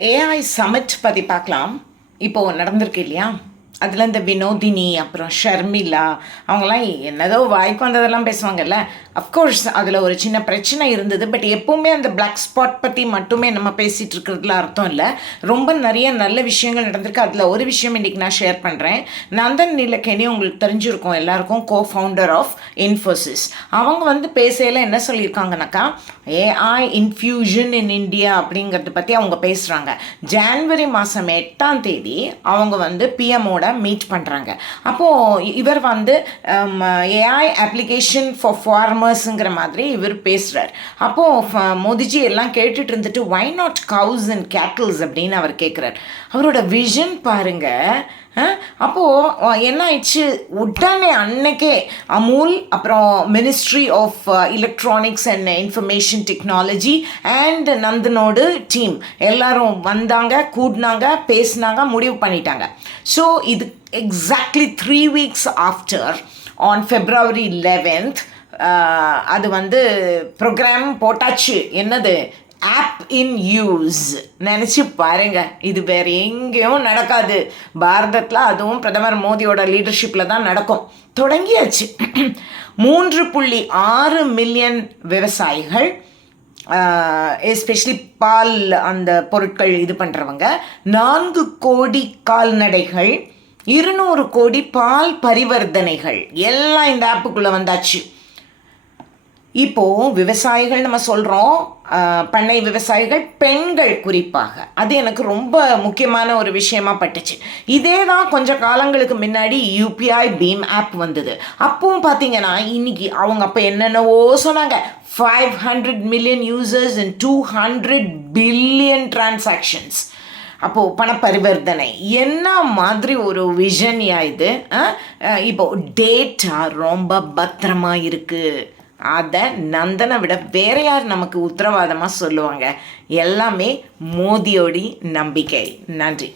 AI submit பற்றி பார்க்கலாம். இப்போது நடந்திருக்கு இல்லையா? அதில் இந்த வினோதினி அப்புறம் ஷர்மிளா அவங்களாம் என்னதோ வாய்க்கு வந்ததெல்லாம் பேசுவாங்கல்ல. அஃப்கோர்ஸ் அதில் ஒரு சின்ன பிரச்சனை இருந்தது. பட் எப்போவுமே அந்த பிளாக் ஸ்பாட் பற்றி மட்டுமே நம்ம பேசிகிட்டு இருக்கிறதுல அர்த்தம் இல்லை. ரொம்ப நிறைய நல்ல விஷயங்கள் நடந்திருக்கு. அதில் ஒரு விஷயம் இன்றைக்கி நான் ஷேர் பண்ணுறேன். நந்தன் நீலகேணி உங்களுக்கு தெரிஞ்சிருக்கும் எல்லாருக்கும், co-founder ஆஃப் இன்ஃபோசிஸ். அவங்க வந்து பேசையில் என்ன சொல்லியிருக்காங்கனாக்கா, ஏஐ இன்ஃப்யூஷன் இன் இந்தியா அப்படிங்கிறத பற்றி அவங்க பேசுகிறாங்க. ஜான்வரி மாதம் 8ஆம் தேதி அவங்க வந்து பிஎம்மோட மீட் பண்ணுறாங்க. அப்போது இவர் வந்து ஏஐ அப்ளிகேஷன் ஃபார் ஃபார்மர்ஸுங்கிற மாதிரி இவர் பேசுகிறார். அப்போது மோதிஜி எல்லாம் கேட்டுட்டு இருந்துட்டு why not cows and cattles அப்படின்னு அவர் கேட்குறார். அவரோட விஷன் பாருங்கள். அப்போது என்ன ஆயிடுச்சு, உடனே அன்னைக்கே அமுல் அப்புறம் ministry of electronics and information technology and நந்தனோடு டீம் எல்லாரும் வந்தாங்க, கூடினாங்க, பேசினாங்க, முடிவு பண்ணிட்டாங்க. ஸோ இது exactly 3 weeks after on February 11th அது வந்து ப்ரோக்ராம் போட்டாச்சு. என்னது, ஆப் இன் யூஸ். நினச்சி பாருங்க, இது வேறு எங்கேயும் நடக்காது. பாரதத்தில் அதுவும் பிரதமர் மோடியோட லீடர்ஷிப்பில் தான் நடக்கும். தொடங்கியாச்சு. 3.6 மில்லியன் விவசாயிகள், எஸ்பெஷலி பால் அந்த பொருட்கள் இது பண்ணுறவங்க, 4 கோடி கால்நடைகள், 200 கோடி பால் பரிவர்த்தனைகள் எல்லாம் இந்த ஆப்புக்குள்ளே வந்தாச்சு. இப்போது விவசாயிகள் நம்ம சொல்கிறோம், பண்ணை விவசாயிகள், பெண்கள் குறிப்பாக. அது எனக்கு ரொம்ப முக்கியமான ஒரு விஷயமா பட்டுச்சு. இதே தான் கொஞ்சம் காலங்களுக்கு முன்னாடி யூபிஐ பீம் ஆப் வந்தது. அப்பவும் பார்த்தீங்கன்னா இன்னைக்கு அவங்க அப்போ என்னென்னவோ சொன்னாங்க. 500 million users and 200 billion transactions. அப்போது பணப்பரிவர்த்தனை என்ன மாதிரி ஒரு விஷன் இது. இப்போது டேட்டா ரொம்ப பத்திரமாக இருக்குது. அதை நந்தனை விட வேற யார் நமக்கு உத்தரவாதமாக சொல்லுவாங்க? எல்லாமே மோதியோடி நம்பிக்கை. நன்றி.